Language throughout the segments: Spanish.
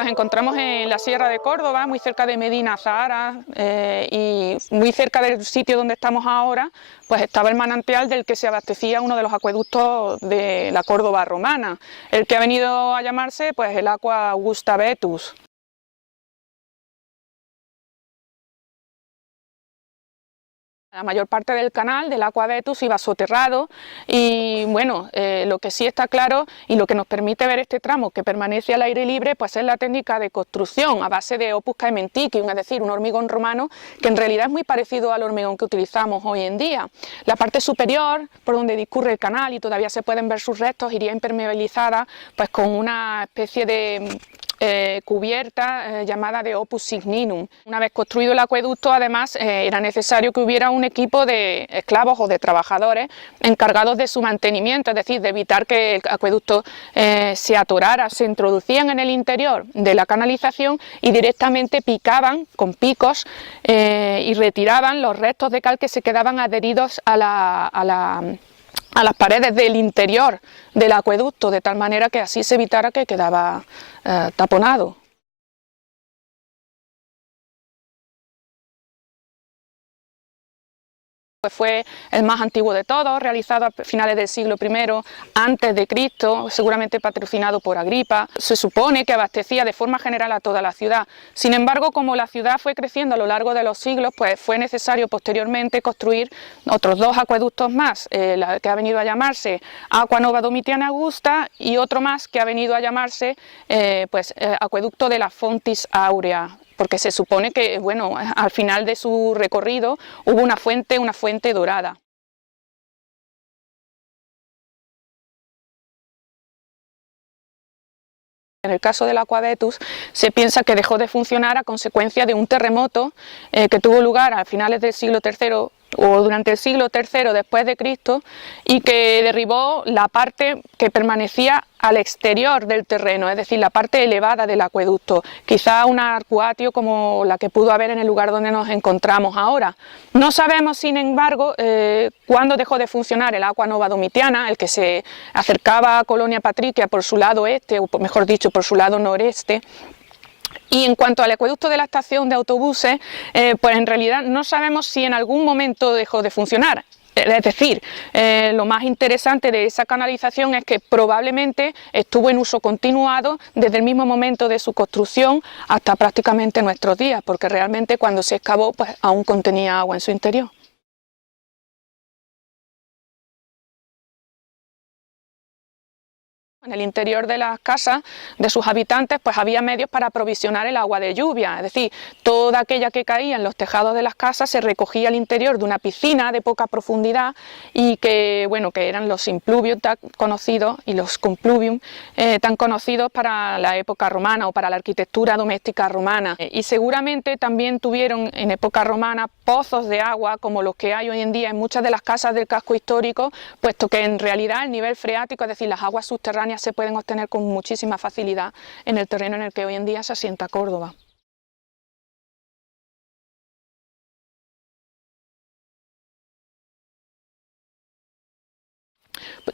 Nos encontramos en la Sierra de Córdoba, muy cerca de Medina Zahara, y muy cerca del sitio donde estamos ahora, pues estaba el manantial del que se abastecía uno de los acueductos de la Córdoba romana, el que ha venido a llamarse pues el Aqua Augusta Vetus. La mayor parte del canal del Aqua Vetus iba soterrado y bueno, lo que sí está claro y lo que nos permite ver este tramo que permanece al aire libre pues es la técnica de construcción a base de Opus Caementicium, es decir, un hormigón romano que en realidad es muy parecido al hormigón que utilizamos hoy en día. La parte superior, por donde discurre el canal y todavía se pueden ver sus restos, iría impermeabilizada pues con una especie de cubierta llamada de Opus Signinum. Una vez construido el acueducto, además, era necesario que hubiera un equipo de esclavos o de trabajadores encargados de su mantenimiento, es decir, de evitar que el acueducto se atorara. Se introducían en el interior de la canalización y directamente picaban con picos y retiraban los restos de cal que se quedaban adheridos a las paredes del interior del acueducto, de tal manera que así se evitara que quedaba taponado. Pues fue el más antiguo de todos, realizado a finales del siglo I antes de Cristo, seguramente patrocinado por Agripa. Se supone que abastecía de forma general a toda la ciudad. Sin embargo, como la ciudad fue creciendo a lo largo de los siglos, pues fue necesario posteriormente construir otros dos acueductos más, que ha venido a llamarse Aqua Nova Domitiana Augusta y otro más que ha venido a llamarse Acueducto de la Fontis Aurea, porque se supone que, bueno, al final de su recorrido hubo una fuente dorada. En el caso del Aqua Vetus se piensa que dejó de funcionar a consecuencia de un terremoto que tuvo lugar a finales del siglo III o durante el siglo III después de Cristo y que derribó la parte que permanecía al exterior del terreno, es decir, la parte elevada del acueducto, quizá una arcuatio como la que pudo haber en el lugar donde nos encontramos ahora. No sabemos, sin embargo, cuándo dejó de funcionar el Aqua Nova Domitiana, el que se acercaba a Colonia Patricia por su lado este, o mejor dicho, por su lado noreste. Y en cuanto al acueducto de la estación de autobuses, pues en realidad no sabemos si en algún momento dejó de funcionar. Es decir, lo más interesante de esa canalización es que probablemente estuvo en uso continuado desde el mismo momento de su construcción hasta prácticamente nuestros días, porque realmente cuando se excavó pues aún contenía agua en su interior. En el interior de las casas de sus habitantes pues había medios para aprovisionar el agua de lluvia, es decir, toda aquella que caía en los tejados de las casas se recogía al interior de una piscina de poca profundidad y que, bueno, que eran los impluvium tan conocidos y los compluvium tan conocidos para la época romana o para la arquitectura doméstica romana. Y seguramente también tuvieron en época romana pozos de agua como los que hay hoy en día en muchas de las casas del casco histórico, puesto que en realidad el nivel freático, es decir, las aguas subterráneas se pueden obtener con muchísima facilidad en el terreno en el que hoy en día se asienta Córdoba.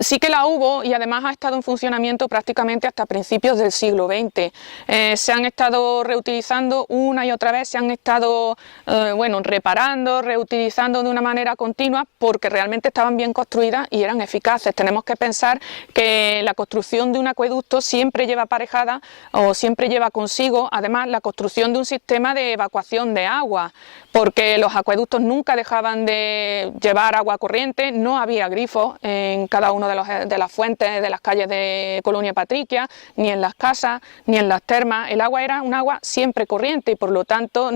Sí que la hubo y además ha estado en funcionamiento prácticamente hasta principios del siglo XX. Se han estado reutilizando una y otra vez, se han estado reparando, reutilizando de una manera continua porque realmente estaban bien construidas y eran eficaces. Tenemos que pensar que la construcción de un acueducto siempre lleva aparejada o siempre lleva consigo además la construcción de un sistema de evacuación de agua, porque los acueductos nunca dejaban de llevar agua corriente, no había grifos en cada uno de las fuentes de las calles de Colonia Patricia, ni en las casas, ni en las termas. El agua era un agua siempre corriente y por lo tanto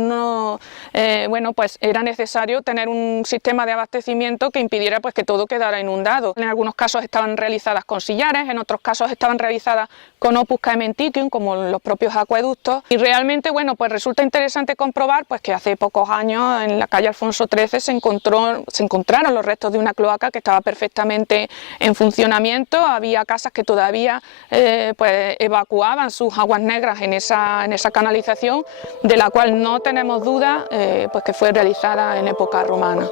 pues era necesario tener un sistema de abastecimiento que impidiera pues que todo quedara inundado. En algunos casos estaban realizadas con sillares, en otros casos estaban realizadas con Opus Caementicium, como los propios acueductos, y realmente pues resulta interesante comprobar pues que hace pocos años en la calle Alfonso XIII se encontraron los restos de una cloaca que estaba perfectamente en funcionamiento. Había casas que todavía evacuaban sus aguas negras en esa canalización, de la cual no tenemos duda pues que fue realizada en época romana.